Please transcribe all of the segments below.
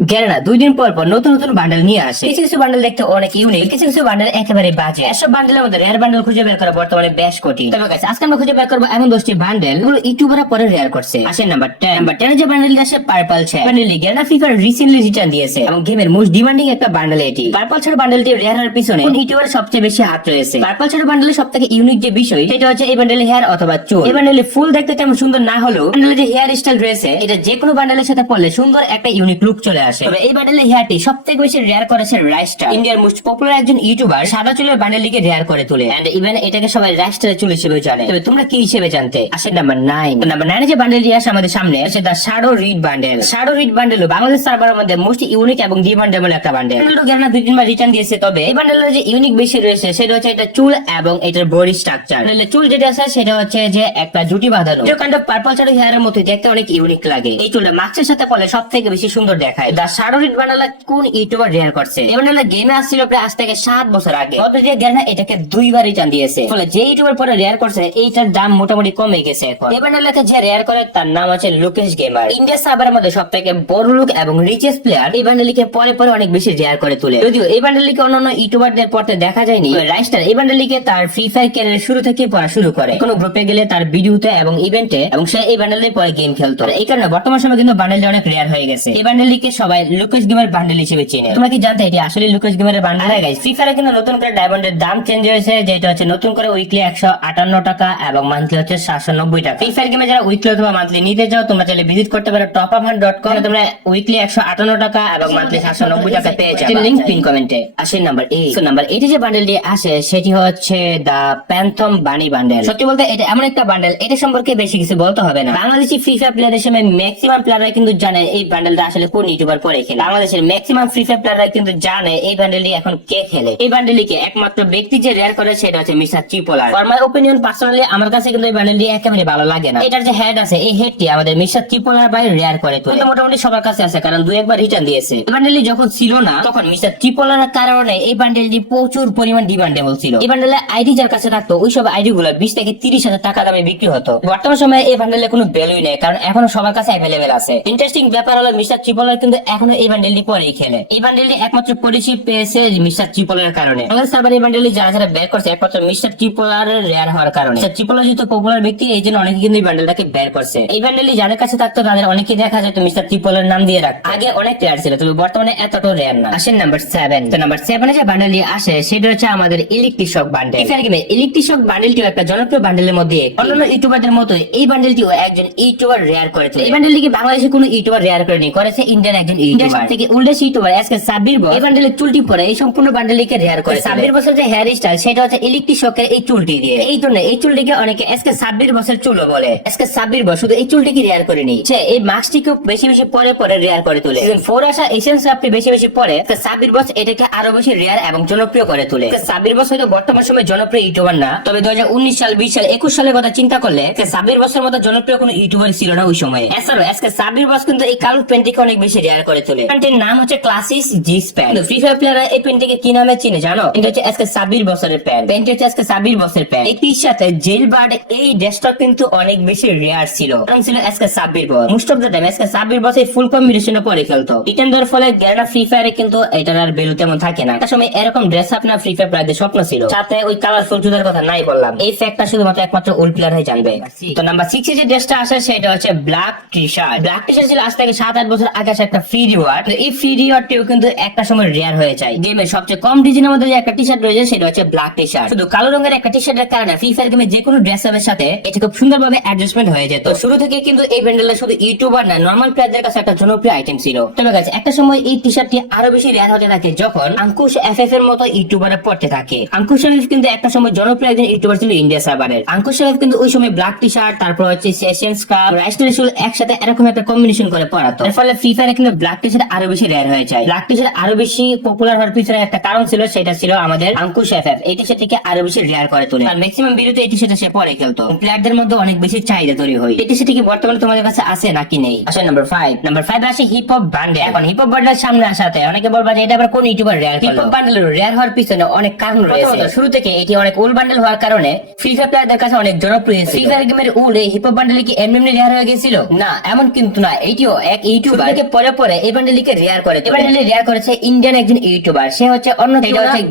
গেরানা 2 দিন পর পর নতুন নতুন বান্ডেল নিয়ে আসে। কিছু কিছু বান্ডেল দেখতে অনেক ইউনিক, কিছু কিছু বান্ডেল একেবারে বাজে। এসব বান্ডেলের মধ্যে রেয়ার বান্ডেল খুঁজে বের করা বর্তমানে বেশ কঠিন। তবে গাইস আজকে আমরা খুঁজে বের করবো এমন 10টি বান্ডেল যেগুলো ইউটিউবাররা পরে রেয়ার করছে। আসেন নাম্বার 10। নাম্বার 10 যে বান্ডেলটা আসে পার্পল ছে বান্ডেলটি গেরানা ফ্রি ফায়ার রিসেন্টলি রিটার্ন দিয়েছে এবং গেমের মোস্ট ডিমান্ডিং একটা বান্ডেল এটি। পার্পল ছে বান্ডেলটি রেয়ার হওয়ার পিছনে কোন ইউটিউবারের সবচেয়ে বেশি হাত রয়েছে? পার্পল ছে বান্ডেলের সবথেকে ইউনিক যে বিষয় সেটা হচ্ছে এই বান্ডেলের হেয়ার অথবা চুল। এই বান্ডেলের ফুল দেখতে তেমন সুন্দর না হলেও বান্ডেলের যে হেয়ার স্টাইল রয়েছে এটা যে কোনো বান্ডেলের সাথে পরলে সুন্দর একটা ইউনিক লুক চলে আসে। তবে এই বান্ডেলের হেয়ারটি সবথেকে বেশি রেয়ার করেছে রাইস্টার, ইন্ডিয়ার মোস্ট পপুলার একজন ইউটিউবার সাদা চুলের বান্ডেলটিকে রেয়ার করে তোলে এন্ড ইভেন এটাকে সবাই রাইস্টারের চুল হিসেবে জানে। তবে তোমরা কি হিসেবে জানতে? আসেন নাম্বার 9। নাম্বার 9 যে বান্ডেলটি আসে আমাদের সামনে সেটা shadow read bundle. Shadow read bundle Bangladesh সার্ভারের মধ্যে মোস্ট ইউনিক এবং ডিমান্ডেবল একটা বান্ডেল। গেরানা 2-3 বার রিটার্ন দিয়েছে। তবে এই বান্ডেলের যে ইউনিক বেশি রয়েছে সেটা হচ্ছে এটা চুল এবং এটার বডি স্ট্রাকচার। চুল যেটা আছে সেটা হচ্ছে যে একটা জুটি বাঁধানো, যে কাইন্ড অফ পার্পল শ্যাডো হেয়ারের মতো দেখতে অনেক ইউনিক লাগে। এই চুলটা মাস্কের সাথে পরলে সবথেকে বেশি সুন্দর দেখায়। দা শ্যাডো রিড বান্ডেল কোন ইউটিউবার রেয়ার করছে? এই বান্ডেল গেমে আসছিল প্রায় আজ থেকে 7 বছর আগে। তবে যে গেরানা এটাকে 2 বার রিটার্ন দিয়েছে, ফলে যে ইউটিউবার পরে রেয়ার করছে এইটার দাম মোটামুটি কমে গেছে এখন। এই বান্ডেলকে যে রেয়ার করে তার নাম আছে লোকেশ গেমার। ইন্ডিয়া সার্ভারের মধ্যে সবথেকে বড় লোক এবং রিচেস্ট প্লেয়ার। এই বান্ডেলকে পরে পরে অনেক বেশি রেয়ার করে তোলে। যদিও এই বান্ডেলকে অন্যান্য ইউটিউবারদের পড়তে দেখা যায়নি, রাইস্টার এই বান্ডেলকে তার ফ্রি ফায়ার ক্যারিয়ার শুরু থেকে পড়া শুরু করে। কোনো গ্রুপে গেলে তার ভিডিওতে এবং ইভেন্টে এবং সে এই বান্ডেলে পরে গেম খেলতো। এই কারণে বর্তমান সময় কিন্তু বান্ডেলটা অনেক রেয়ার হয়ে গেছে। এই বান্ডেলকে সবাই লোকেশ গেমার বান্ডেল হিসেবে চেনে। তোমরা কি জানতে এটি আসলে লোকেশ গেমার বান্ডেল? আরে গাইস, ফ্রি ফায়ারে কিন্তু নতুন করে ডায়মন্ডের দাম চেঞ্জ হয়েছে, যেটা হচ্ছে নতুন করে উইকলি 158 টাকা এবং মান্থলি হচ্ছে 790 টাকা। ফ্রি ফায়ার গেমে যারা উইকলি অথবা মান্থলি নিতে চাও তোমরা চাইলে ভিজিট করতে পারো topavan.com। তোমরা উইকলি 158 টাকা এবং মান্থলি 790 টাকা পেয়ে যাবে। লিংক পিন কমেন্টে। আসেন নাম্বার 8। নাম্বার 8 যে বান্ডেলটি আসে সেটি হচ্ছে দা প্যান্থম বানি বান্ডেল। সত্যি বলতে এটা এমন একটা বান্ডেল, এটা সম্পর্কে বেশি কিছু বলতে হবে না। বাংলাদেশি ফ্রি ফায়ার প্লেয়ার হিসেবে ম্যাক্সিমাম প্লেয়াররা কিন্তু জানে এই বান্ডেলটা আসলে কোন ইউটিউবার পরে খেলে। বাংলাদেশের ম্যাক্সিমাম ফ্রি ফায়ার প্লেয়াররা কিন্তু জানে এই বান্ডেলটি এখন কে খেলে। এই বান্ডেলটিকে একমাত্র ব্যক্তি যে রেয়ার করে সেটা হচ্ছে মিস্টার চিপোলার। ফর মাই ওপিনিয়ন পার্সোনালি আমার কাছে কিন্তু এই বান্ডেলটি একেবারে ভালো লাগে না। এটার যে হেড আছে এই হেডটি আমাদের মিস্টার চিপোলার ভাই রেয়ার করে তোলে। মোটামুটি সবার কাছে আছে কারণ 2-1 বার রিটার্ন দিয়েছে। এই বান্ডেলটি যখন ছিল না তখন মিস্টার চিপোলার কারণে এই বান্ডেলটি প্রচুর পরিমাণ ডিমান্ডেবল ছিল। এই বান্ডেলে আইডি যার কাছে থাকতো ওই সব আইডি গুলো 20 থেকে 30 হাজার টাকা দামে বিক্রি হতো। বর্তমান সময়ে এই বান্ডেলে কোনো ভ্যালুই নেই কারণ এখনো সবার কাছে অ্যাভেলেবেল আছে। ইন্টারেস্টিং ব্যাপার হলো মিস্টার চিপোলার কিন্তু এখনো এই বান্ডেলটি পরেই খেলে। এই বান্ডেলটি একমাত্র পরিচিত পেয়েছে মিস্টার চিপোলার কারণে। আমাদের সার্ভারে এই বান্ডেলটি যারা যারা বের করছে একমাত্র মিস্টার চিপোলার রেয়ার হওয়ার কারণে। মিস্টার চিপোলার যেহেতু পপুলার ব্যক্তি এই জন্য অনেকে কিন্তু এই বান্ডেলটাকে বের করছে। এই বান্ডেলটি যাদের কাছে থাকতো তাদের অনেকে দেখা যেত মিস্টার চিপোলার নাম দিয়ে রাখতো। আগে অনেক রেয়ার ছিল তবে বর্তমানে এতটাও রেয়ার না। আসেন নাম্বার 7। তো নাম্বার 7 যে বান্ডেলটি আসে সেটা হচ্ছে আমাদের ইলেকট্রিক শক বান্ডেল। এখানে গেমে ইলেকট্রিক শক বান্ডেলটিও একটা জনপ্রিয় বান্ডেলের মধ্যে। অন্যান্য ইউটিউবারদের মতো এই বান্ডেলটিও একজন ইউটিউবার রেয়ার করেছে। এই বান্ডেলটিকে বাংলাদেশে কোনো ইউটিউবার রেয়ার করেনি, করেছে ইন্ডিয়ান একজন ইউটিউবার। থেকে উল্লেখ ইউটিউবার আজকে সাব্বির বস এই বান্ডেলের চুলটি পরে এই সম্পূর্ণ বান্ডেলটিকে রেয়ার করে। সাব্বির বসের যে হেয়ার স্টাইল সেটা হচ্ছে ইলেকট্রিক শকের এই চুলটি দিয়ে। এই জন্য এই চুলটিকে অনেকে আজকে সাব্বির বসের চুলও বলে। আজকে সাব্বির বস শুধু এই চুলটিকে রেয়ার করেনি, সে এই মাস্কটিকে বেশি বেশি পরে পরে রেয়ার করে তোলে। সিজন 4 আসা এসেন্স আপনি বেশি বেশি পরে সাব্বির বস এটাকে আরো বেশি রেয়ার এবং জনপ্রিয় করে তোলে। সাব্বির বস হয়তো বর্তমান সময়ে জনপ্রিয় ইউটিউবার না, তবে 2019 সাল 20 সাল 21 সালের কথা চিন্তা করলে সাব্বির বসের মতো জনপ্রিয় কোনো ইউটিউবার ছিল না ওই সময়ে। এছাড়াও আজকে সাব্বির বস কিন্তু এই কালো প্যান্টটিকে অনেক বেশি রেয়ার করে তোলে। প্যান্টের নাম হচ্ছে ক্লাসিস জিস প্যান্ট। ফ্রি ফায়ার প্লেয়াররা এই প্যান্টটিকে কি নামে চিনে জানো? এটা হচ্ছে আজকে সাব্বির বসের প্যান্ট। প্যান্টটি হচ্ছে আজকে সাব্বির বসের প্যান্ট। এটির সাথে জেল বার্ড এই ড্রেসটা কিন্তু অনেক বেশি রেয়ার ছিল কারণ ছিল আজকে সাব্বির বস। মোস্ট অফ দ্য টাইম আজকে সাব্বির বস এই ফুল কম্বিনেশনে পরে খেলতো। রিটার্ন দেওয়ার ফলে গেরানা ফ্রি ফায়ারে কিন্তু এটার আর ভ্যালু তেমন থাকে না। একটা সময় এরকম ড্রেস আপ না ফ্রি ফায়ার প্লেয়ারদের স্বপ্ন ছিল। সাথে ওই কালারফুল জুতার কথা নাই বললাম, এই ফ্যাক্টটা শুধুমাত্র একমাত্র ওল্ড প্লেয়ারই জানবে। তো নাম্বার 6 এ যে ড্রেসটা আসে সেটা হচ্ছে black T shirt. Black T shirt ছিল আজ থেকে 7-8 বছর আগে আসা একটা ফ্রি রিওয়ার্ড। এই ফ্রি রিওয়ার্ডটিও কিন্তু একটা সময় রেয়ার হয়ে যায়। গেমের সবচেয়ে কম ডিজাইনের মধ্যে যে একটা টি শার্ট রয়েছে সেটা হচ্ছে ব্ল্যাক টি শার্ট। শুধু কালো রঙের একটা টি শার্টের কারণে ফ্রি ফায়ার গেমে যে কোনো ড্রেস আপের সাথে এটা খুব সুন্দরভাবে অ্যাডজাস্টমেন্ট হয়ে যেত। শুরু থেকে কিন্তু এই ব্যান্ডেলটা শুধু ইউটিউবার না নরমাল প্লেয়ারদের কাছে একটা জনপ্রিয় আইটেম ছিল। তবে গাইস একটা সময় এই টি শার্টটি আরো বেশি রেয়ার হতে থাকে যখন আঙ্কুশ এফএফ এর মতো ইউটিউবাররা পড়তে থাকে। আঙ্কুশ এফএফ কিন্তু একটা সময় জনপ্রিয় একজন ইউটিউবার ছিল ইন্ডিয়া সার্ভারের। আঙ্কুশ এফএফ কিন্তু ওই সময় ব্ল্যাক টি শার্ট তারপর হচ্ছে সেশন স্কার্ফ রাইস্টার শুল একসাথে এরকম একটা কম্বিনেশন করে পরাতো। এর ফলে ফ্রি ফায়ারে কিন্তু ব্ল্যাক টি শার্ট আরো বেশি রেয়ার হয়ে যায়। ব্ল্যাক টি শার্ট আরো বেশি পপুলার হওয়ার পিছনে একটা কারণ ছিল, সেটা ছিল আমাদের আঙ্কুশ এফএফ এই টি শার্টটিকে আরো বেশি রেয়ার করে তোলে। আর ম্যাক্সিমাম ভিডিওতে এই টি শার্ট সে পরে খেলতো। প্লেয়ারদের মধ্যে অনেক বেশি চাহিদা তৈরি হয়। এই টি শার্ট কি বর্তমানে তোমাদের কাছে আছে নাকি নেই? আসলে নাম্বার 5। নাম্বার 5 আসে হিপ হপ বান্ডেল। এখন হিপ হপ বান্ডেল সামনে আসাতে অনেকে বলবা যে এটা আবার কোন ইউটিউবার রেয়ার করলো? হিপ হপ বান্ডেল রেয়ার হওয়ার পিছনে অনেক কারণ রয়েছে। শুরু থেকে এটি অনেক ওল্ড বান্ডেল হওয়ার কারণে ফ্রি ফায়ার প্লেয়ারদের কাছে অনেক জনপ্রিয়। ফ্রি ফায়ার গেমের ওল্ড এই হিপ হপ বান্ডেল কি এমনি রেয়ার হয়ে গেছিল? না, এমন কিন্তু না। এটিও এক ইউটিউবার পরে পরে পরে এই বান্ডেলটিকে রেয়ার করে। এই বান্ডেলটি রেয়ার করেছে ইন্ডিয়ান একজন ইউটিউবার, সে হচ্ছে অন্য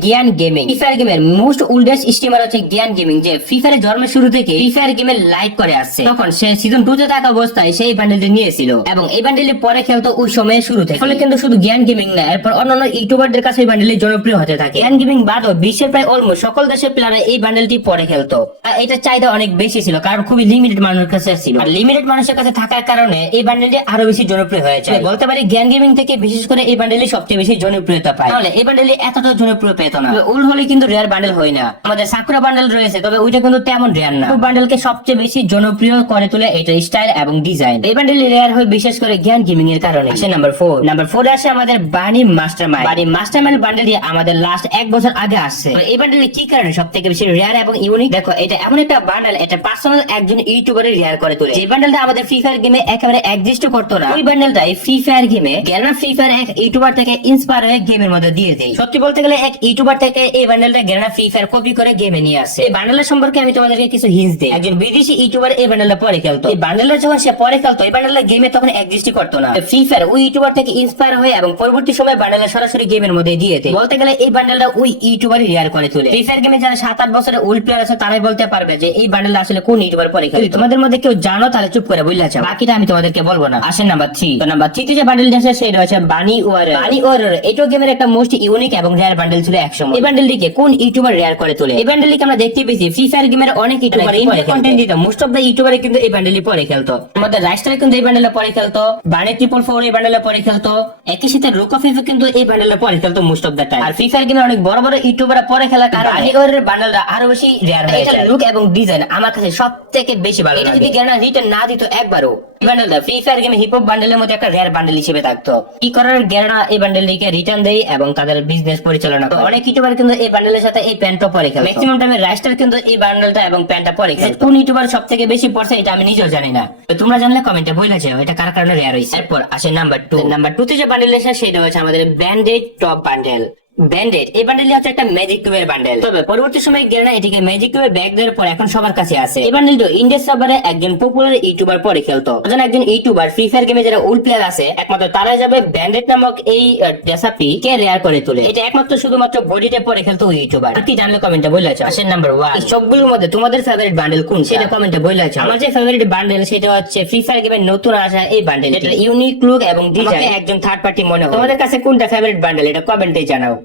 জ্ঞান গেমিং। ফ্রি ফায়ার গেমের মোস্ট ওল্ডেস্ট স্ট্রিমার হচ্ছে জ্ঞান গেমিং, যে ফ্রি ফায়ারের জন্মের শুরু থেকে ফ্রি ফায়ার গেমের লাইভ করে আসছে। তখন সে সিজন 2 তে থাকা অবস্থায় সেই বান্ডেলটি নিয়েছিল এবং এই বান্ডেলটি পরে খেলতো ওই সময়ের শুরু থেকে। ফলে কিন্তু শুধু জ্ঞান গেমিং না, এরপর অন্যান্য ইউটিউবারদের কাছে এই বান্ডেলটি জনপ্রিয় হতে থাকে। জ্ঞান গেমিং বাদও বিশ্বের প্রায় অলমোস্ট সকল দেশের প্লেয়াররা এই বান্ডেলটি পরে খেলতো। আর এটা চাহিদা অনেক বেশি ছিল, কারণ খুবই লিমিটেড মানুষের কাছে ছিল। আর লিমিটেড মানুষের কাছে থাকার কারণে এই বান্ডেলটি আরো বেশি জনপ্রিয় হয়েছে। বলতে পারি জ্ঞান গেমিং থেকে বিশেষ করে এই বান্ডেলটি সবচেয়ে বেশি জনপ্রিয়তা পায়। তাহলে এই বান্ডেলটি এতটা জনপ্রিয় পেত না। উল হলে কিন্তু রেয়ার বান্ডেল হয় না। আমাদের সাকুরা বান্ডেল রয়েছে, তবে ওইটা কিন্তু তেমন রেয়ার না। বান্ডেলকে সবচেয়ে বেশি জনপ্রিয় করে তোলে এটা স্টাইল এবং ডিজাইন। এই বান্ডেল রেয়ার হয় বিশেষ করে জ্ঞান গেমিং এর কারণে। আসে নাম্বার 4 আসে আমাদের বানি মাস্টারমাইন্ড। বানি মাস্টারমাইন্ড বান্ডেলটি আমাদের লাস্ট 1 বছর আগে আসছে। এই বান্ডেলটি কি কারণে সবথেকে বেশি রেয়ার এবং ইউনিক? দেখো, এটা এমন একটা বান্ডেল, এটা পার্সোনাল একজন ইউটিউবারের রেয়ার করে তোলে। যে বান্ডেলটা আমাদের ফ্রি ফায়ার গেমে একেবারে এক্সিস্ট করতো না, ওই বান্ডেলটাই ফ্রি ফায়ার গেমে গ্যারেনা ফ্রি ফায়ার এক ইউটিউবার থেকে ইন্সপায়ার হয়ে গেমের মধ্যে দিয়ে দেয়। সত্যি বলতে গেলে এক ইউটিউবার থেকে এই বান্ডেলটা গ্যারেনা ফ্রি ফায়ার কপি করে গেমে নিয়ে আসে। এই বান্ডেলের সম্পর্কে আমি তোমাদেরকে কিছু হিন্টস দিই। একজন বিদেশি ইউটিউবার এই বান্ডেলটা পরে খেলতো। এই বান্ডেলটা যখন সে পরে খেলতো, এই বান্ডেলটা গেমে তখন এক্সিস্ট করতো না। ফ্রি ফায়ার ওই ইউটিউবার থেকে ইন্সপায়ার হয়ে এবং পরবর্তী সময় বান্ডেলটা সরাসরি গেমের মধ্যে দিয়ে দেয়। বলতে গেলে এই বান্ডেলটা ওই ইউটিউবারই রেয়ার করে তোলে। ফ্রি ফায়ার গেমে যারা 7-8 বছরের ওল্ড প্লেয়ার আছে তারাই বলতে পারবে যে এই বান্ডেলটা আসলে কোন ইউটিউবার পরে খেলে। তোমাদের মধ্যে কেউ জানো তাহলে চুপ করে বললে যাও, বাকিটা আমি তোমাদেরকে বলবো না। আসেন নাম্বার 3। তো নাম্বার 3 তে যে বান্ডেলটা আছে সেটা হচ্ছে বানি ওয়ারিয়র। বানি ওয়ারিয়র এটাও গেমের একটা মোস্ট ইউনিক এবং রেয়ার বান্ডেল ছিল একসময়। এই বান্ডেলটিকে কোন ইউটিউবার রেয়ার করে তোলে? এই বান্ডেলটিকে আমরা দেখতে পেয়েছি ফ্রি ফায়ার গেমের অনেক ইউটিউবার কন্টেন্ট দিত। মোস্ট অফ দা ইউটিউবার কিন্তু এই বান্ডেলটি পরে খেলতো। আমাদের রাইস্টার কিন্তু এই বান্ডেলটা পরে খেলতো, বানি 444 এই বান্ডেলটা পরে খেলতো, একই সাথে রুক অফ ইফ কিন্তু এই বান্ডেলটা পরে খেলতো মোস্ট অফ দা টাইম। আর ফ্রি ফায়ার গেমের অনেক বড় বড় ইউটিউবাররা পরে খেলার কারণে বানি ওয়ারিয়র বান্ডেলটা আরো বেশি রেয়ার হয়ে যায়। লুক এবং ডিজাইন আমার কাছে সবথেকে বেশি ভালো লাগে। এটা যদি গ্যারানা রিটার্ন না দিত একবারও, এই বান্ডেলটা ফ্রি ফায়ার গেমে হিপ হপ বান্ডেলের মধ্যে একটা রেয়ার বান্ডেল হিসেবে থাকতো। কি করার, গ্যারানা এই বান্ডেলটিকে রিটার্ন দেয় এবং তাদের বিজনেস পরিচালনা করে। অনেক ইউটিউবার কিন্তু এই বান্ডেলের সাথে এই প্যান্টটা পরে খেলে। ম্যাক্সিমাম টাইমে রাইস্টার কিন্তু এই বান্ডেলটা এবং প্যান্টটা পরে খেলে। কোন ইউটিউবার সবথেকে বেশি পড়ছে এটা আমি নিজেও জানি না, তোমরা জানলে কমেন্টে বলে যাও এটা কার কারণে রেয়ার হইছে। এরপর আসে নাম্বার 2 তে যে বান্ডেল আছে সেটা হচ্ছে আমাদের ব্যান্ডেড টপ বান্ডেল। ব্যান্ডেড এই বান্ডেলটি হচ্ছে একটা ম্যাজিক কিউবের বান্ডেল, তবে পরবর্তী সময়ে গ্যারেনা এটিকে ম্যাজিক কিউবে ব্যাগ দেওয়ার পর এখন সবার কাছে আছে। এই বান্ডেলটি ইন্ডিয়া সার্ভারে একজন পপুলার ইউটিউবার পরে খেলতো। একজন ইউটিউবার ফ্রি ফায়ার গেমে যারা ওল্ড প্লেয়ার আছে একমাত্র তারা যাবে ব্যান্ডেড নামক এই ড্রেসআপটি কে রেয়ার করে তোলে। এটা একমাত্র শুধুমাত্র বডিতে পরে খেলতো ওই ইউটিউবার। কি জানলে কমেন্টে বলে আছে। আসেন নাম্বার 1, এই সবগুলোর মধ্যে তোমাদের ফেভারিট বান্ডেল কোন সেটা কমেন্টে বলে আছে। আমার যে ফেভারিট বান্ডেল সেটা হচ্ছে ফ্রি ফায়ার গেমের নতুন আসা এই বান্ডেল, এটা ইউনিক লুক এবং ডিজাইন একজন থার্ড পার্টি মনে হয়। তোমাদের কাছে কোনটা ফেভারিট বান্ডেল এটা কমেন্টে জানাও।